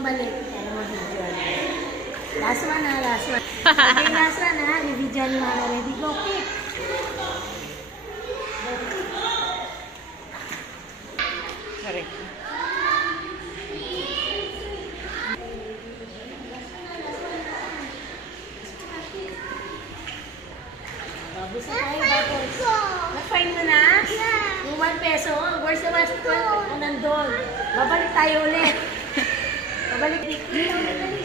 pang balik. Para mag-video. Last one na, last one. Okay, last one na. I-video ni Mama. Ready? Go, kick. Sorry. Babos na tayo, babos. Na-find mo na? Yung 1 peso. Where's the last one? Nandun. Babalik tayo ulit. Babalik. Dito ulit, dali.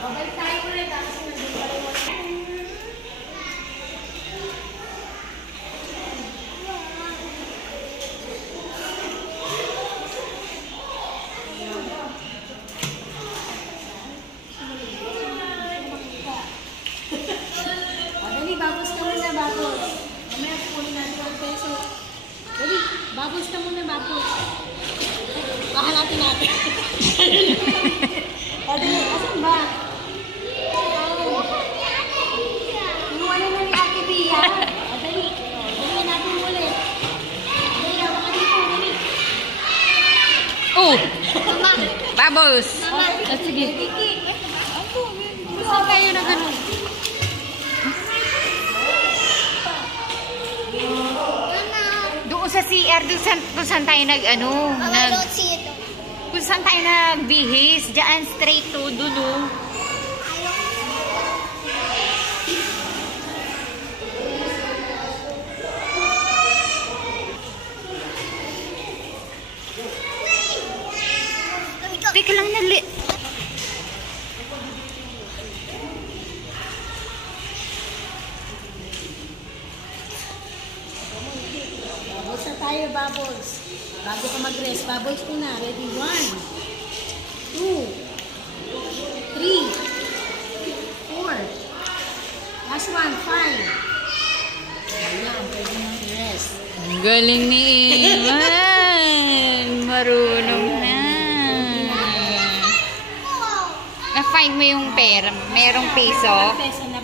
Babalik tayo ulit. Tapos nandun pala yung babos ka muna, babos. Mamaya kukunin natin 1 peso. Dali, babos ka muna, babos. Kahanapin natin. Dali, asan ba? Yung ano na ni Ate Bia. Dali, dali natin ulit. Dali, hawa ka dito, dali. Oh! Babos! Mama, Sige. saan kayo na ganun? Sa CR, doon saan tayo kung saan tayo nagbihis, dyan straight to, doon o. Teka lang nali. Babos na tayo, babos. Bago ka mag-rest, babos ko na. Ready? 1, 2, 3, 4. Last one, 5. Ayan, pwede nang i-rest. Ang galing ni Iman. Marunong na. Na-find mo yung pera. Merong piso. 1 peso na